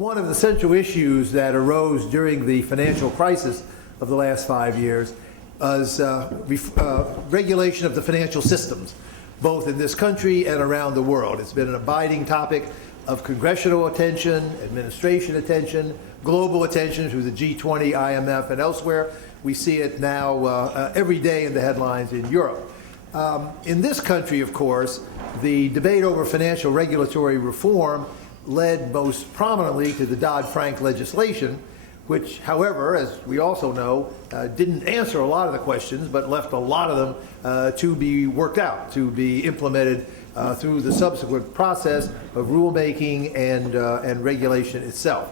One of the central issues that arose during the financial crisis of the last 5 years was regulation of the financial systems, both in this country and around the world. It's been an abiding topic of congressional attention, administration attention, global attention through the G20, IMF, and elsewhere. We see it now every day in the headlines in Europe. In this country, of course, the debate over financial regulatory reform led most prominently to the Dodd-Frank legislation, which, however, as we also know, didn't answer a lot of the questions, but left a lot of them to be worked out, to be implemented through the subsequent process of rulemaking and regulation itself.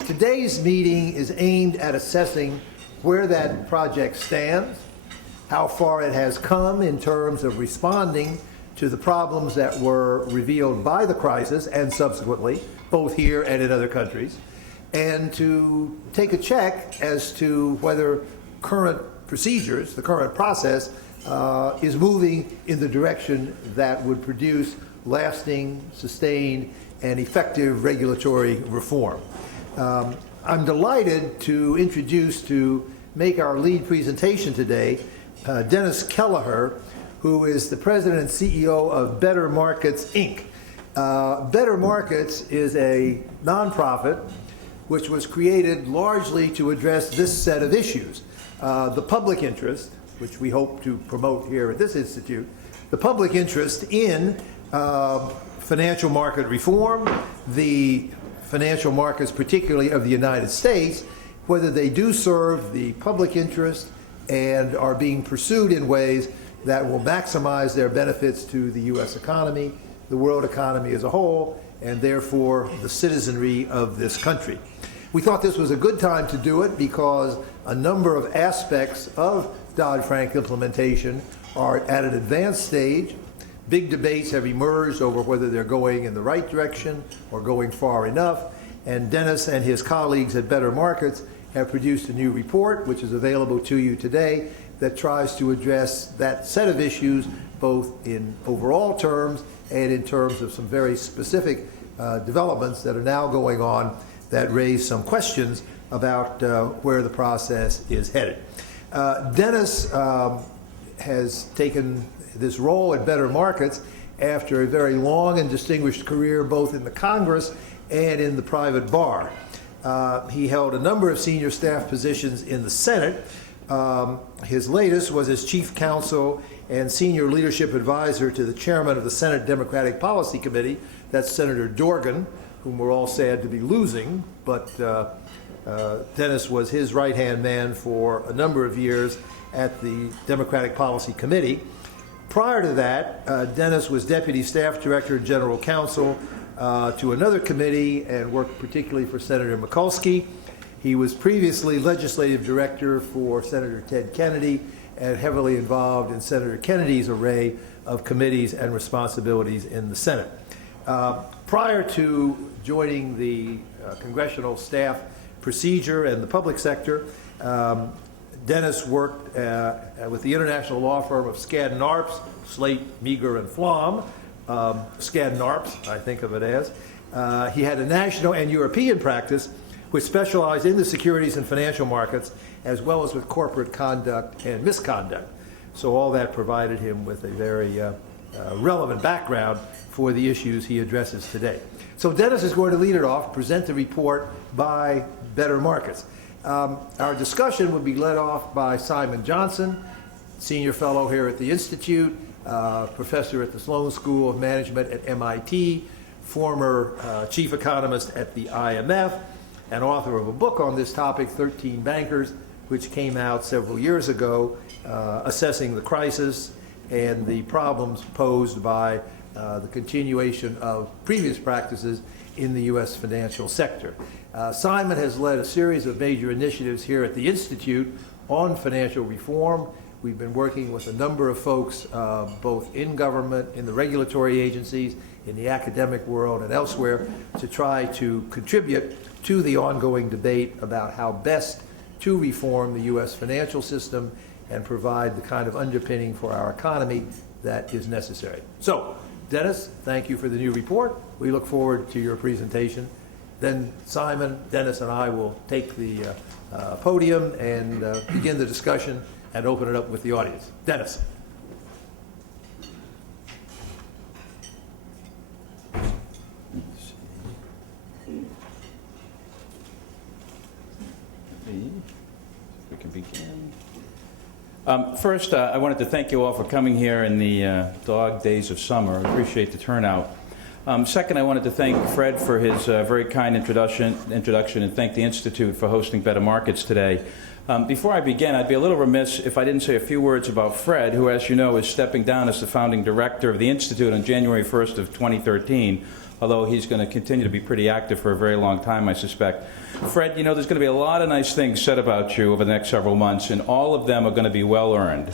Today's meeting is aimed at assessing where that project stands, how far it has come in terms of responding to the problems that were revealed by the crisis and subsequently, both here and in other countries, and to take a check as to whether current procedures, the current process, is moving in the direction that would produce lasting, sustained, and effective regulatory reform. I'm delighted to introduce, to make our lead presentation today, Dennis Kelleher, who is the president and CEO of Better Markets, Inc. Better Markets is a nonprofit which was created largely to address this set of issues. The public interest, which we hope to promote here at this institute, the public interest in financial market reform, the financial markets, particularly of the United States, whether they do serve the public interest and are being pursued in ways that will maximize their benefits to the U.S. economy, the world economy as a whole, and therefore the citizenry of this country. We thought this was a good time to do it because a number of aspects of Dodd-Frank implementation are at an advanced stage. Big debates have emerged over whether they're going in the right direction or going far enough, and Dennis and his colleagues at Better Markets have produced a new report, which is available to you today, that tries to address that set of issues both in overall terms and in terms of some very specific developments that are now going on that raise some questions about where the process is headed. Dennis has taken this role at Better Markets after a very long and distinguished career both in the Congress and in the private bar. He held a number of senior staff positions in the Senate. His latest was as chief counsel and senior leadership advisor to the chairman of the Senate Democratic Policy Committee, that's Senator Dorgan, whom we're all sad to be losing, but Dennis was his right-hand man for a number of years at the Democratic Policy Committee. Prior to that, Dennis was deputy staff director and general counsel to another committee and worked particularly for Senator Mikulski. He was previously legislative director for Senator Ted Kennedy and heavily involved in Senator Kennedy's array of committees and responsibilities in the Senate. Prior to joining the congressional staff procedure and the public sector, Dennis worked with the international law firm of Skadden Arps, Slate, Meagher, and Flom. Skadden Arps, I think of it as. He had a national and European practice which specialized in the securities and financial markets, as well as with corporate conduct and misconduct. So all that provided him with a very relevant background for the issues he addresses today. So Dennis is going to lead it off, present the report by Better Markets. Our discussion will be led off by Simon Johnson, senior fellow here at the Institute, professor at the Sloan School of Management at MIT, former chief economist at the IMF, and author of a book on this topic, 13 Bankers, which came out several years ago, assessing the crisis and the problems posed by the continuation of previous practices in the U.S. financial sector. Simon has led a series of major initiatives here at the Institute on financial reform. We've been working with a number of folks, both in government, in the regulatory agencies, in the academic world, and elsewhere, to try to contribute to the ongoing debate about how best to reform the U.S. financial system and provide the kind of underpinning for our economy that is necessary. So, Dennis, thank you for the new report. We look forward to your presentation, Then Simon, Dennis, and I will take the podium and begin the discussion and open it up with the audience. Dennis. We can begin. First, I wanted to thank you all for coming here in the dog days of summer. I appreciate the turnout. Second, I wanted to thank Fred for his very kind introduction and thank the Institute for hosting Better Markets today. Before I begin, I'd be a little remiss if I didn't say a few words about Fred, who, as you know, is stepping down as the founding director of the Institute on January 1st of 2013, although he's going to continue to be pretty active for a very long time, I suspect. Fred, you know, there's going to be a lot of nice things said about you over the next several months, and all of them are going to be well-earned.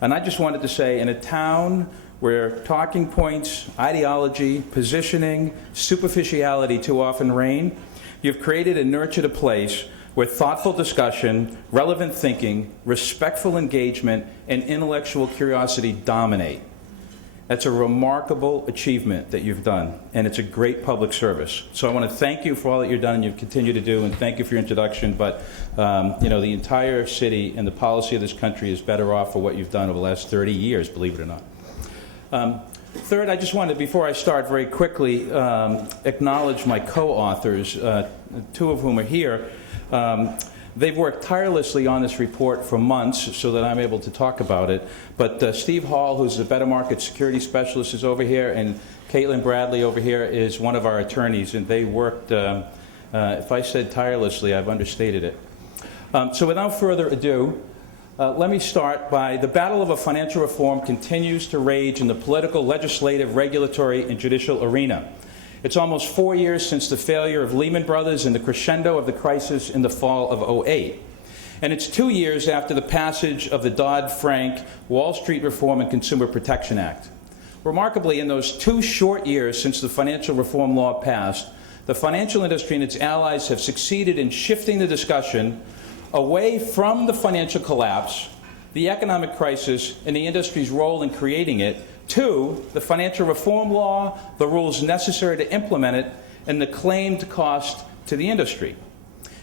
And I just wanted to say, in a town where talking points, ideology, positioning, superficiality too often reign, you've created and nurtured a place where thoughtful discussion, relevant thinking, respectful engagement, and intellectual curiosity dominate. That's a remarkable achievement that you've done, and it's a great public service. So I want to thank you for all that you've done and you continue to do, and thank you for your introduction. But you know, the entire city and the policy of this country is better off for what you've done over the last 30 years, believe it or not. Third, I just wanted, before I start, very quickly acknowledge my co-authors, two of whom are here. They've worked tirelessly on this report for months so that I'm able to talk about it. But Steve Hall, who's the Better Market Security Specialist, is over here, and Caitlin Bradley over here is one of our attorneys, and they worked, if I said tirelessly, I've understated it. So without further ado, let me start by the battle of a financial reform continues to rage in the political, legislative, regulatory, and judicial arena. It's almost 4 years since the failure of Lehman Brothers and the crescendo of the crisis in the fall of '08. And it's 2 years after the passage of the Dodd-Frank Wall Street Reform and Consumer Protection Act. Remarkably, in those 2 short years since the financial reform law passed, the financial industry and its allies have succeeded in shifting the discussion away from the financial collapse, the economic crisis, and the industry's role in creating it, to the financial reform law, the rules necessary to implement it, and the claimed cost to the industry.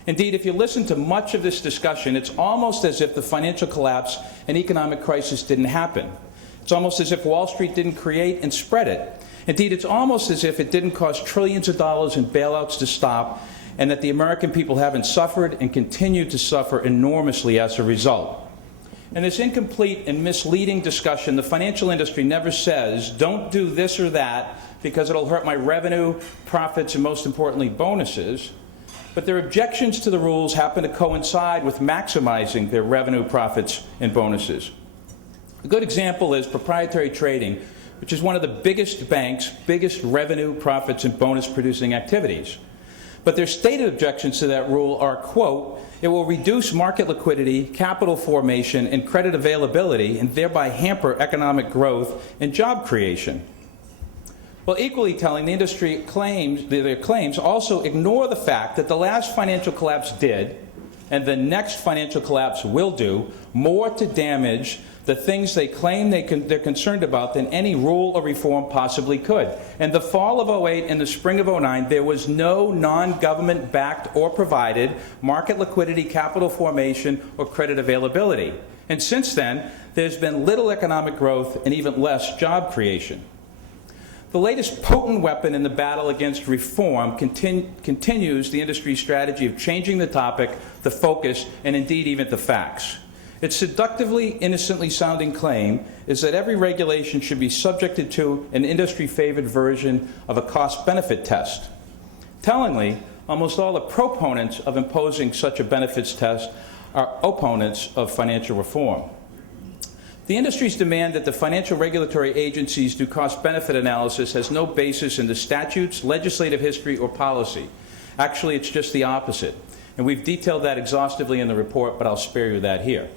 Indeed, if you listen to much of this discussion, it's almost as if the financial collapse and economic crisis didn't happen. It's almost as if Wall Street didn't create and spread it. Indeed, it's almost as if it didn't cost trillions of dollars in bailouts to stop, and that the American people haven't suffered and continue to suffer enormously as a result. In this incomplete and misleading discussion, the financial industry never says, don't do this or that because it'll hurt my revenue, profits, and most importantly, bonuses. But their objections to the rules happen to coincide with maximizing their revenue, profits, and bonuses. A good example is proprietary trading, which is one of the biggest banks' biggest revenue, profits, and bonus-producing activities. But their stated objections to that rule are, quote, it will reduce market liquidity, capital formation, and credit availability, and thereby hamper economic growth and job creation. Well, equally telling, the industry their claims also ignore the fact that the last financial collapse did, and the next financial collapse will do, more to damage the things they claim they're concerned about than any rule or reform possibly could. In the fall of '08 and the spring of '09, there was no non-government backed or provided market liquidity, capital formation, or credit availability. And since then, there's been little economic growth and even less job creation. The latest potent weapon in the battle against reform continues the industry's strategy of changing the topic, the focus, and indeed even the facts. Its seductively, innocently sounding claim is that every regulation should be subjected to an industry-favored version of a cost-benefit test. Tellingly, almost all the proponents of imposing such a benefits test are opponents of financial reform. The industry's demand that the financial regulatory agencies do cost-benefit analysis has no basis in the statutes, legislative history, or policy. Actually, it's just the opposite. And we've detailed that exhaustively in the report, but I'll spare you that here.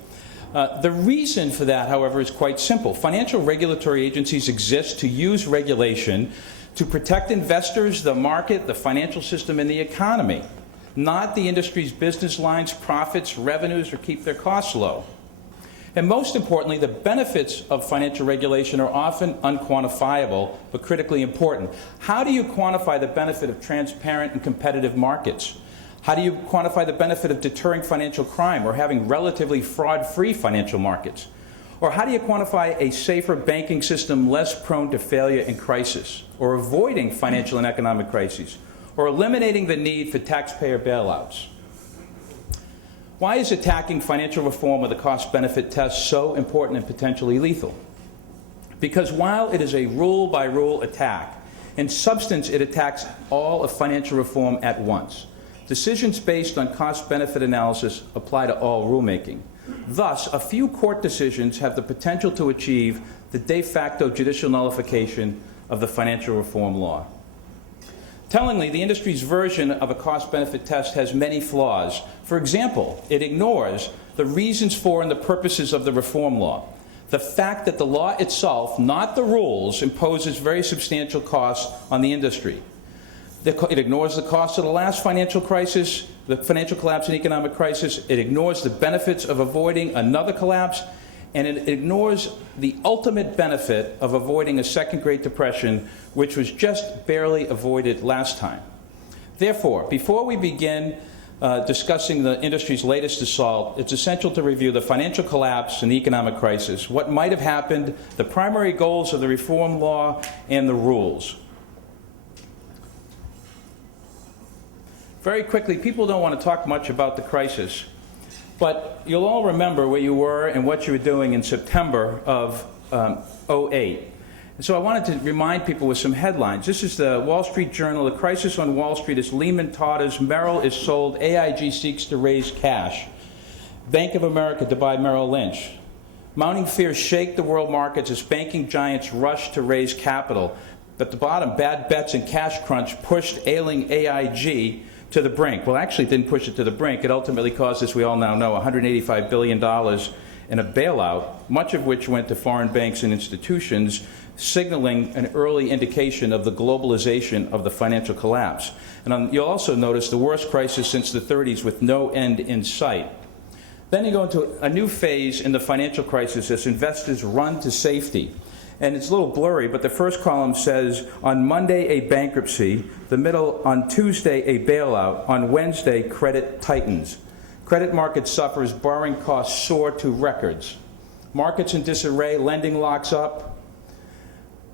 The reason for that, however, is quite simple. Financial regulatory agencies exist to use regulation to protect investors, the market, the financial system, and the economy, not the industry's business lines, profits, revenues, or keep their costs low. And most importantly, the benefits of financial regulation are often unquantifiable, but critically important. How do you quantify the benefit of transparent and competitive markets? How do you quantify the benefit of deterring financial crime or having relatively fraud-free financial markets? Or how do you quantify a safer banking system less prone to failure and crisis, or avoiding financial and economic crises, or eliminating the need for taxpayer bailouts? Why is attacking financial reform with a cost-benefit test so important and potentially lethal? Because while it is a rule-by-rule attack, in substance it attacks all of financial reform at once. Decisions based on cost-benefit analysis apply to all rulemaking. Thus, a few court decisions have the potential to achieve the de facto judicial nullification of the financial reform law. Tellingly, the industry's version of a cost-benefit test has many flaws. For example, it ignores the reasons for and the purposes of the reform law. The fact that the law itself, not the rules, imposes very substantial costs on the industry. It ignores the cost of the last financial crisis, the financial collapse and economic crisis. It ignores the benefits of avoiding another collapse. And it ignores the ultimate benefit of avoiding a second Great Depression, which was just barely avoided last time. Therefore, before we begin discussing the industry's latest assault, it's essential to review the financial collapse and the economic crisis, what might have happened, the primary goals of the reform law, and the rules. Very quickly, people don't want to talk much about the crisis. But you'll all remember where you were and what you were doing in September of '08. And so I wanted to remind people with some headlines. This is the Wall Street Journal. The crisis on Wall Street is Lehman totters, Merrill is sold, AIG seeks to raise cash. Bank of America to buy Merrill Lynch. Mounting fears shake the world markets as banking giants rush to raise capital. At the bottom, bad bets and cash crunch pushed ailing AIG to the brink. Well, actually, it didn't push it to the brink. It ultimately caused, as we all now know, $185 billion in a bailout, much of which went to foreign banks and institutions, signaling an early indication of the globalization of the financial collapse. And you'll also notice the worst crisis since the 30s with no end in sight. Then you go into a new phase in the financial crisis as investors run to safety. And it's a little blurry, but the first column says, on Monday, a bankruptcy. The middle, on Tuesday, a bailout. On Wednesday, credit tightens. Credit market suffers, borrowing costs soar to records. Markets in disarray, lending locks up.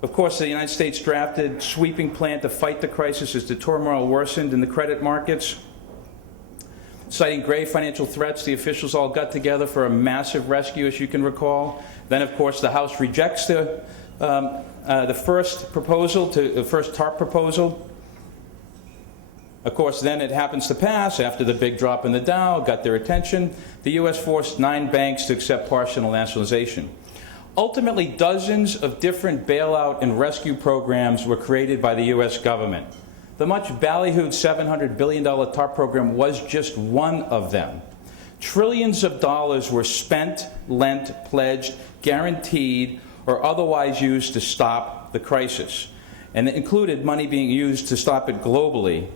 Of course, the United States drafted sweeping plan to fight the crisis as the turmoil worsened in the credit markets. Citing grave financial threats, the officials all got together for a massive rescue, as you can recall. Then, of course, the House rejects the first proposal, the first TARP proposal. Of course, then it happens to pass after the big drop in the Dow got their attention. The U.S. forced 9 banks to accept partial nationalization. Ultimately, dozens of different bailout and rescue programs were created by the U.S. government. The much ballyhooed $700 billion TARP program was just one of them. Trillions of dollars were spent, lent, pledged, guaranteed, or otherwise used to stop the crisis. And it included money being used to stop it globally.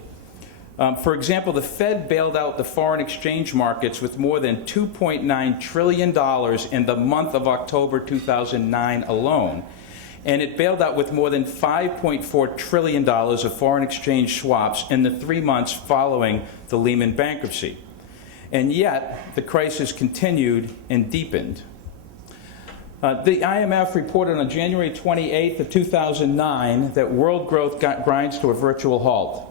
For example, the Fed bailed out the foreign exchange markets with more than $2.9 trillion in the month of October 2009 alone. And it bailed out with more than $5.4 trillion of foreign exchange swaps in the 3 months following the Lehman bankruptcy. And yet, the crisis continued and deepened. The IMF reported on January 28th of 2009 that world growth grinds to a virtual halt.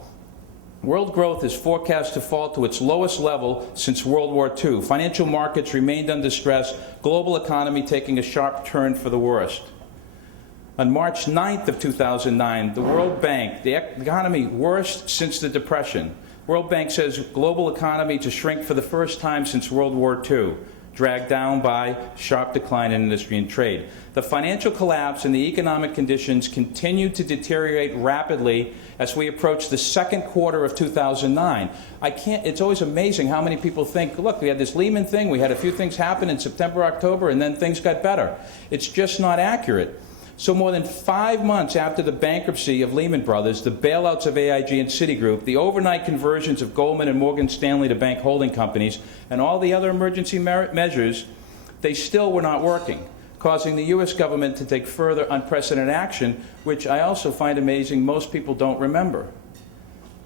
World growth is forecast to fall to its lowest level since World War II. Financial markets remained under stress, global economy taking a sharp turn for the worst. On March 9th of 2009, the World Bank, the economy worst since the Depression. World Bank says global economy to shrink for the first time since World War II, dragged down by sharp decline in industry and trade. The financial collapse and the economic conditions continue to deteriorate rapidly as we approach the second quarter of 2009. It's always amazing how many people think, look, we had this Lehman thing, we had a few things happen in September, October, and then things got better. It's just not accurate. So more than 5 months after the bankruptcy of Lehman Brothers, the bailouts of AIG and Citigroup, the overnight conversions of Goldman and Morgan Stanley to bank holding companies, and all the other emergency measures, they still were not working, causing the U.S. government to take further unprecedented action, which I also find amazing most people don't remember.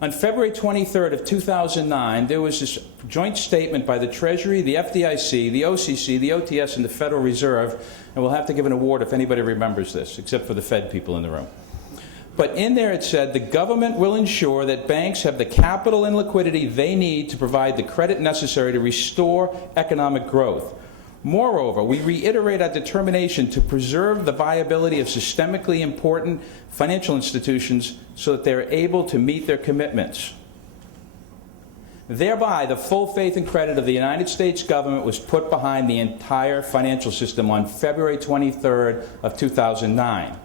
On February 23rd of 2009, there was this joint statement by the Treasury, the FDIC, the OCC, the OTS, and the Federal Reserve, and we'll have to give an award if anybody remembers this, except for the Fed people in the room. But in there it said, the government will ensure that banks have the capital and liquidity they need to provide the credit necessary to restore economic growth. Moreover, we reiterate our determination to preserve the viability of systemically important financial institutions so that they are able to meet their commitments. Thereby, the full faith and credit of the United States government was put behind the entire financial system on February 23rd of 2009.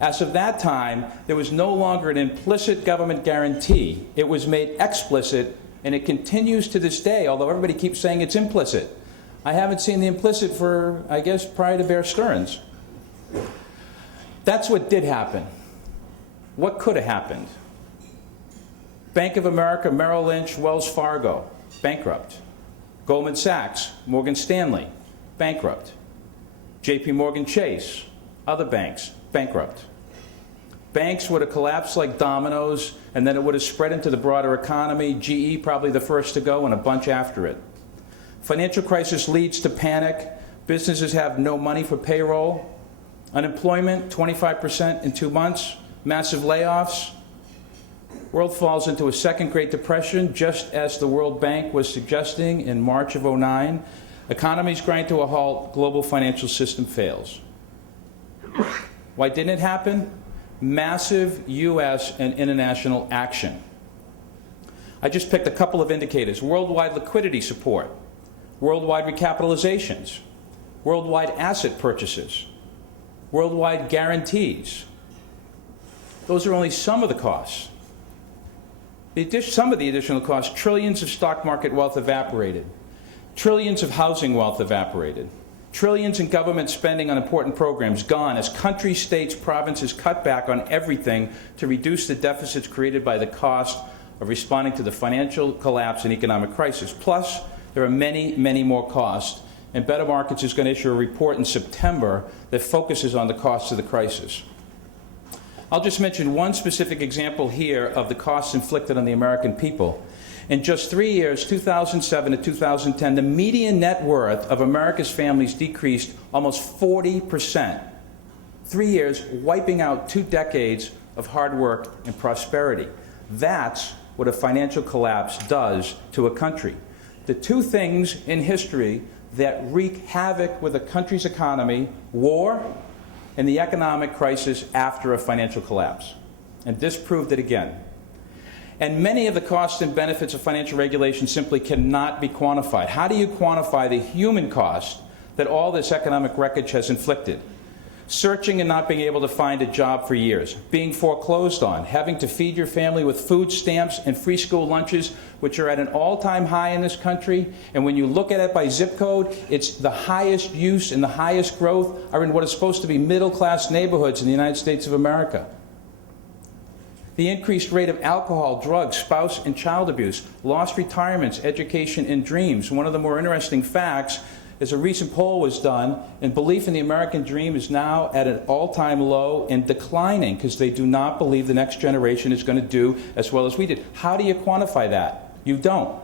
As of that time, there was no longer an implicit government guarantee. It was made explicit, and it continues to this day, although everybody keeps saying it's implicit. I haven't seen the implicit for, I guess, prior to Bear Stearns. That's what did happen. What could have happened? Bank of America, Merrill Lynch, Wells Fargo, bankrupt. Goldman Sachs, Morgan Stanley, bankrupt. JP Morgan Chase, other banks, bankrupt. Banks would have collapsed like dominoes, and then it would have spread into the broader economy. GE probably the first to go, and a bunch after it. Financial crisis leads to panic. Businesses have no money for payroll. Unemployment, 25% in 2 months. Massive layoffs. World falls into a second Great Depression, just as the World Bank was suggesting in March of '09. Economies grind to a halt. Global financial system fails. Why didn't it happen? Massive U.S. and international action. I just picked a couple of indicators. Worldwide liquidity support. Worldwide recapitalizations, worldwide asset purchases, worldwide guarantees. Those are only some of the costs. Some of the additional costs, trillions of stock market wealth evaporated, trillions of housing wealth evaporated, trillions in government spending on important programs gone as countries, states, provinces cut back on everything to reduce the deficits created by the cost of responding to the financial collapse and economic crisis. Plus, there are many, many more costs, and Better Markets is going to issue a report in September that focuses on the costs of the crisis. I'll just mention one specific example here of the costs inflicted on the American people. In just 3 years, 2007 to 2010, the median net worth of America's families decreased almost 40%. 3 years, wiping out 2 decades of hard work and prosperity. That's what a financial collapse does to a country. The two things in history that wreak havoc with a country's economy, war and the economic crisis after a financial collapse. And this proved it again. And many of the costs and benefits of financial regulation simply cannot be quantified. How do you quantify the human cost that all this economic wreckage has inflicted? Searching and not being able to find a job for years, being foreclosed on, having to feed your family with food stamps and free school lunches, which are at an all-time high in this country. And when you look at it by zip code, it's the highest use and the highest growth are in what is supposed to be middle-class neighborhoods in the United States of America. The increased rate of alcohol, drugs, spouse and child abuse, lost retirements, education, and dreams. One of the more interesting facts is a recent poll was done, and belief in the American dream is now at an all-time low and declining because they do not believe the next generation is going to do as well as we did. How do you quantify that? You don't.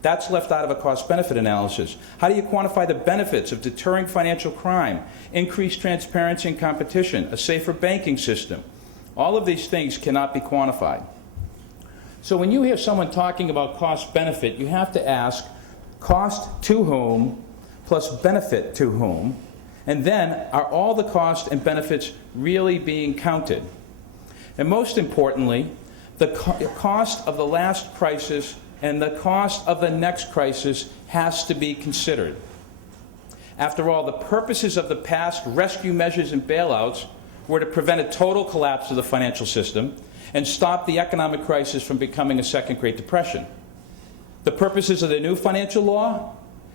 That's left out of a cost-benefit analysis. How do you quantify the benefits of deterring financial crime, increased transparency and competition, a safer banking system? All of these things cannot be quantified. So when you hear someone talking about cost-benefit, you have to ask, cost to whom plus benefit to whom? And then, are all the costs and benefits really being counted? And most importantly, the cost of the last crisis and the cost of the next crisis has to be considered. After all, the purposes of the past rescue measures and bailouts were to prevent a total collapse of the financial system and stop the economic crisis from becoming a second Great Depression. The purposes of the new financial law?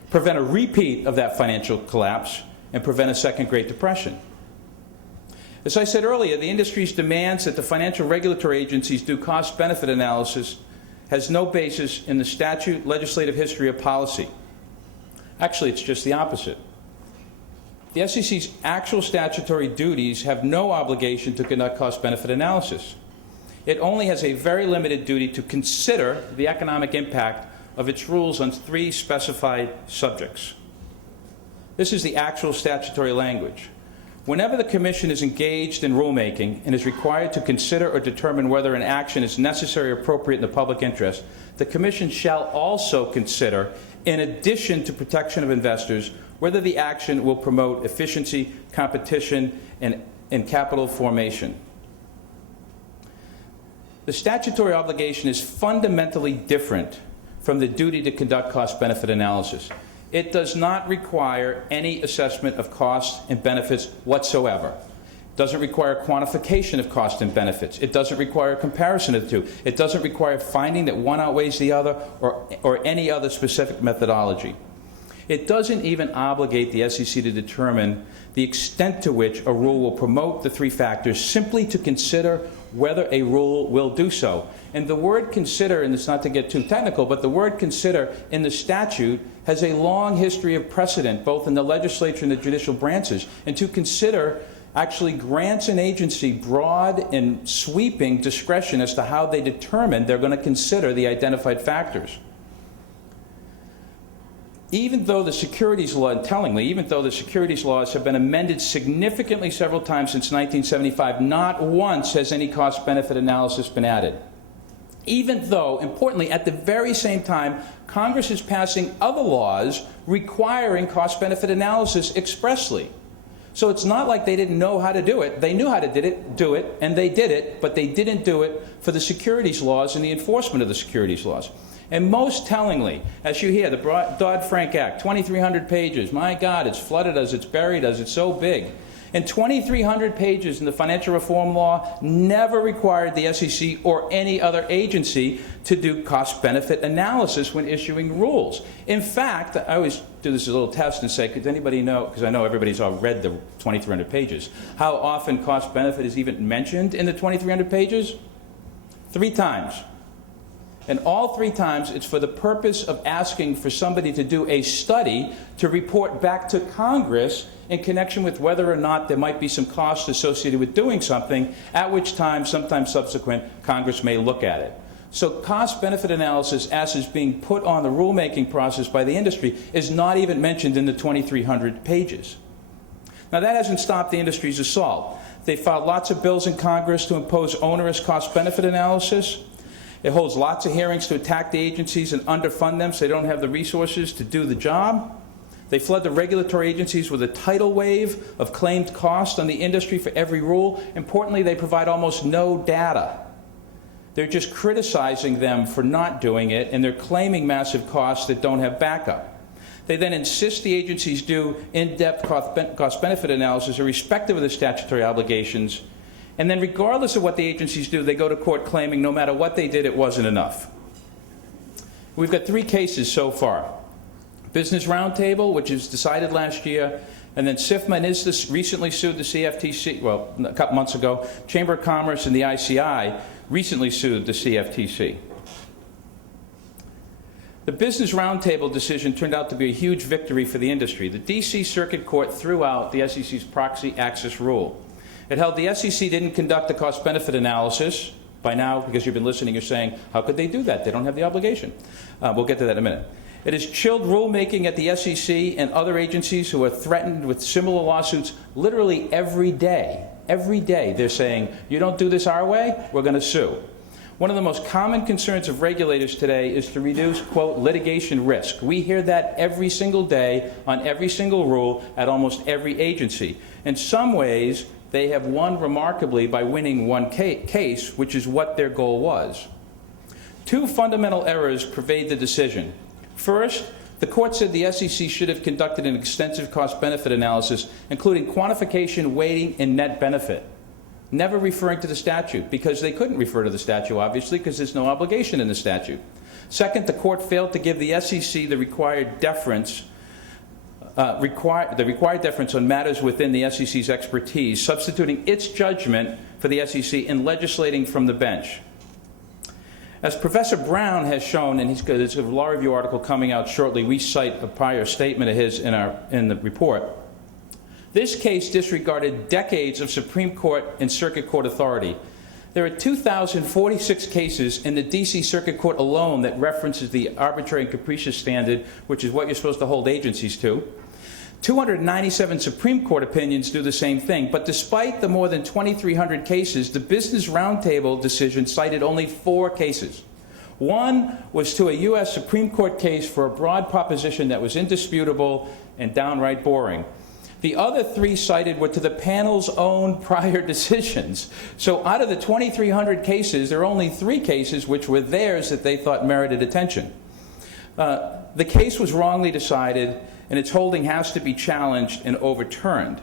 Prevent a repeat of that financial collapse and prevent a second Great Depression. As I said earlier, the industry's demands that the financial regulatory agencies do cost-benefit analysis has no basis in the statute, legislative history, or policy. Actually, it's just the opposite. the SEC's actual statutory duties have no obligation to conduct cost-benefit analysis. It only has a very limited duty to consider the economic impact of its rules on 3 specified subjects. This is the actual statutory language. Whenever the Commission is engaged in rulemaking and is required to consider or determine whether an action is necessary or appropriate in the public interest, the Commission shall also consider, in addition to protection of investors, whether the action will promote efficiency, competition, and capital formation. The statutory obligation is fundamentally different from the duty to conduct cost-benefit analysis. It does not require any assessment of costs and benefits whatsoever. It doesn't require quantification of costs and benefits. It doesn't require comparison of the two. It doesn't require finding that one outweighs the other or any other specific methodology. It doesn't even obligate the SEC to determine the extent to which a rule will promote the 3 factors, simply to consider whether a rule will do so. And the word consider, and it's not to get too technical, but the word consider in the statute has a long history of precedent, both in the legislature and the judicial branches. And to consider actually grants an agency broad and sweeping discretion as to how they determine they're going to consider the identified factors. Even though the securities law, and tellingly, even though the securities laws have been amended significantly several times since 1975, not once has any cost-benefit analysis been added. Even though, importantly, at the very same time, Congress is passing other laws requiring cost-benefit analysis expressly. So it's not like they didn't know how to do it. They knew how to do it, and they did it, but they didn't do it for the securities laws and the enforcement of the securities laws. And most tellingly, as you hear, the Dodd-Frank Act, 2,300 pages. My God, it's flooded us, it's buried us, it's so big. And 2,300 pages in the financial reform law never required the SEC or any other agency to do cost-benefit analysis when issuing rules. In fact, I always do this as a little test and say, could anybody know, because I know everybody's all read the 2,300 pages, how often cost-benefit is even mentioned in the 2,300 pages? 3 times. And all 3 times, it's for the purpose of asking for somebody to do a study to report back to Congress in connection with whether or not there might be some costs associated with doing something, at which time, sometime subsequent, Congress may look at it. So cost-benefit analysis, as is being put on the rulemaking process by the industry, is not even mentioned in the 2,300 pages. Now, that hasn't stopped the industry's assault. They filed lots of bills in Congress to impose onerous cost-benefit analysis. It holds lots of hearings to attack the agencies and underfund them so they don't have the resources to do the job. They flood the regulatory agencies with a tidal wave of claimed cost on the industry for every rule. Importantly, they provide almost no data. They're just criticizing them for not doing it, and they're claiming massive costs that don't have backup. They then insist the agencies do in-depth cost-benefit analysis irrespective of the statutory obligations. And then regardless of what the agencies do, they go to court claiming no matter what they did, it wasn't enough. We've got 3 cases so far. Business Roundtable, which was decided last year, and then SIFMA and ISDA recently sued the CFTC, well, a couple months ago. Chamber of Commerce and the ICI recently sued the CFTC. The Business Roundtable decision turned out to be a huge victory for the industry. The D.C. Circuit Court threw out the SEC's proxy access rule. It held the SEC didn't conduct a cost-benefit analysis. By now, because you've been listening, you're saying, how could they do that? They don't have the obligation. We'll get to that in a minute. It has chilled rulemaking at the SEC and other agencies who are threatened with similar lawsuits literally every day. Every day they're saying, you don't do this our way, we're going to sue. One of the most common concerns of regulators today is to reduce, quote, litigation risk. We hear that every single day on every single rule at almost every agency. In some ways, they have won remarkably by winning one case, which is what their goal was. 2 fundamental errors pervade the decision. First, the court said the SEC should have conducted an extensive cost-benefit analysis, including quantification, weighting, and net benefit, never referring to the statute, because they couldn't refer to the statute, obviously, because there's no obligation in the statute. Second, the court failed to give the SEC the required deference on matters within the SEC's expertise, substituting its judgment for the SEC in legislating from the bench. As Professor Brown has shown, and there's a law review article coming out shortly, we cite a prior statement of his in the report. This case disregarded decades of Supreme Court and Circuit Court authority. There are 2,046 cases in the D.C. Circuit Court alone that references the arbitrary and capricious standard, which is what you're supposed to hold agencies to. 297 Supreme Court opinions do the same thing, but despite the more than 2,300 cases, the Business Roundtable decision cited only 4 cases. One was to a U.S. Supreme Court case for a broad proposition that was indisputable and downright boring. The other 3 cited were to the panel's own prior decisions. So out of the 2,300 cases, there are only 3 cases which were theirs that they thought merited attention. The case was wrongly decided, and its holding has to be challenged and overturned.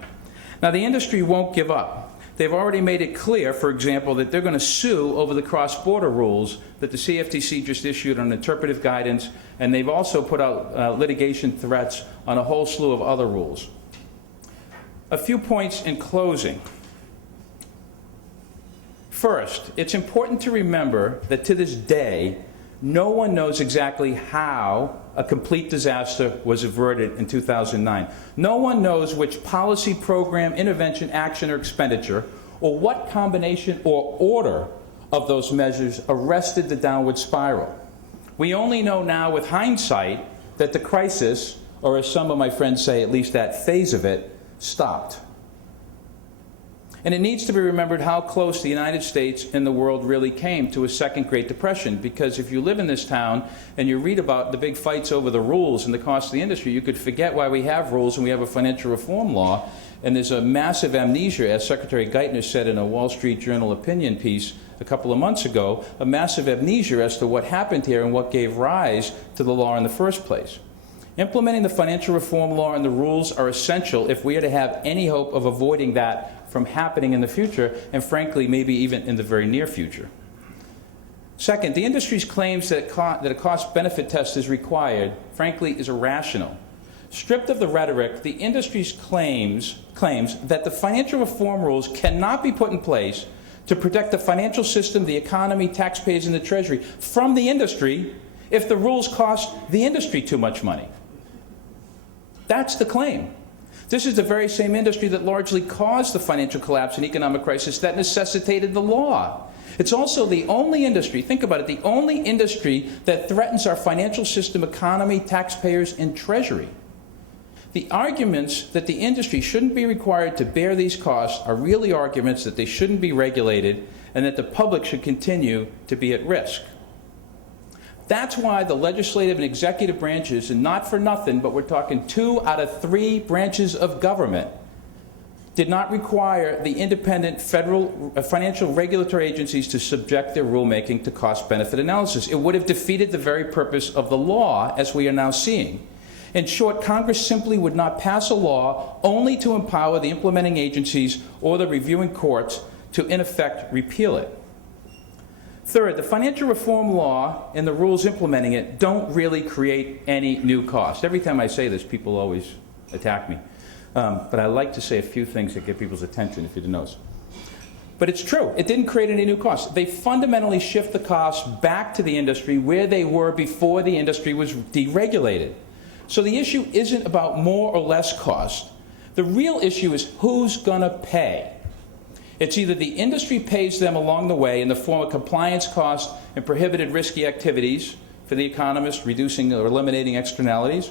Now, the industry won't give up. They've already made it clear, for example, that they're going to sue over the cross-border rules that the CFTC just issued on interpretive guidance, and they've also put out litigation threats on a whole slew of other rules. A few points in closing. First, it's important to remember that to this day, no one knows exactly how a complete disaster was averted in 2009. No one knows which policy, program, intervention, action, or expenditure, or what combination or order of those measures arrested the downward spiral. We only know now with hindsight that the crisis, or as some of my friends say, at least that phase of it, stopped. And it needs to be remembered how close the United States and the world really came to a second Great Depression, because if you live in this town and you read about the big fights over the rules and the cost of the industry, you could forget why we have rules and we have a financial reform law, and there's a massive amnesia, as Secretary Geithner said in a Wall Street Journal opinion piece a couple of months ago, a massive amnesia as to what happened here and what gave rise to the law in the first place. Implementing the financial reform law and the rules are essential if we are to have any hope of avoiding that from happening in the future, and frankly, maybe even in the very near future. Second, the industry's claims that a cost-benefit test is required, frankly, is irrational. Stripped of the rhetoric, the industry's claims that the financial reform rules cannot be put in place to protect the financial system, the economy, taxpayers, and the Treasury from the industry if the rules cost the industry too much money. That's the claim. This is the very same industry that largely caused the financial collapse and economic crisis that necessitated the law. It's also the only industry, think about it, the only industry that threatens our financial system, economy, taxpayers, and Treasury. The arguments that the industry shouldn't be required to bear these costs are really arguments that they shouldn't be regulated and that the public should continue to be at risk. That's why the legislative and executive branches, and not for nothing, but we're talking 2 out of 3 branches of government, did not require the independent federal financial regulatory agencies to subject their rulemaking to cost-benefit analysis. It would have defeated the very purpose of the law, as we are now seeing. In short, Congress simply would not pass a law only to empower the implementing agencies or the reviewing courts to, in effect, repeal it. Third, the financial reform law and the rules implementing it don't really create any new cost. Every time I say this, people always attack me. But I like to say a few things that get people's attention, if you didn't notice. But it's true. It didn't create any new costs. They fundamentally shift the costs back to the industry where they were before the industry was deregulated. So the issue isn't about more or less cost. The real issue is who's going to pay. It's either the industry pays them along the way in the form of compliance costs and prohibited risky activities for the economist, reducing or eliminating externalities,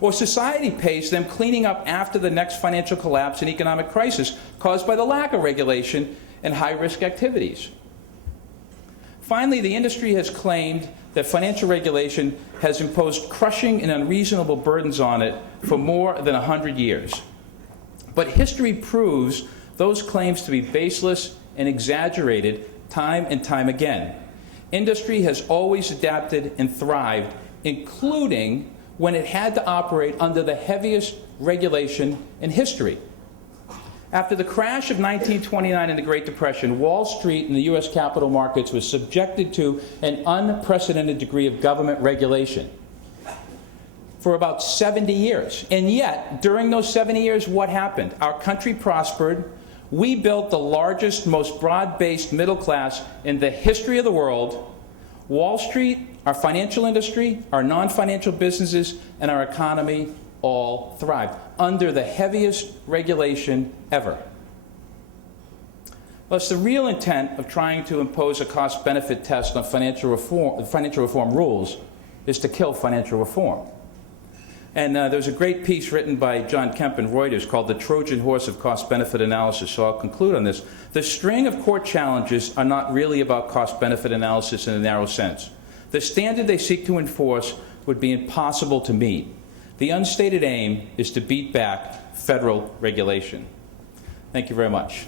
or society pays them cleaning up after the next financial collapse and economic crisis caused by the lack of regulation and high-risk activities. Finally, the industry has claimed that financial regulation has imposed crushing and unreasonable burdens on it for more than 100 years. But history proves those claims to be baseless and exaggerated time and time again. Industry has always adapted and thrived, including when it had to operate under the heaviest regulation in history. After the crash of 1929 and the Great Depression, Wall Street and the U.S. capital markets was subjected to an unprecedented degree of government regulation for about 70 years. And yet, during those 70 years, what happened? Our country prospered. We built the largest, most broad-based middle class in the history of the world. Wall Street, our financial industry, our non-financial businesses, and our economy all thrived under the heaviest regulation ever. Thus, the real intent of trying to impose a cost-benefit test on financial reform rules is to kill financial reform. And there's a great piece written by John Kemp in Reuters called The Trojan Horse of Cost-Benefit Analysis, so I'll conclude on this. The string of court challenges are not really about cost-benefit analysis in a narrow sense. The standard they seek to enforce would be impossible to meet. The unstated aim is to beat back federal regulation. Thank you very much.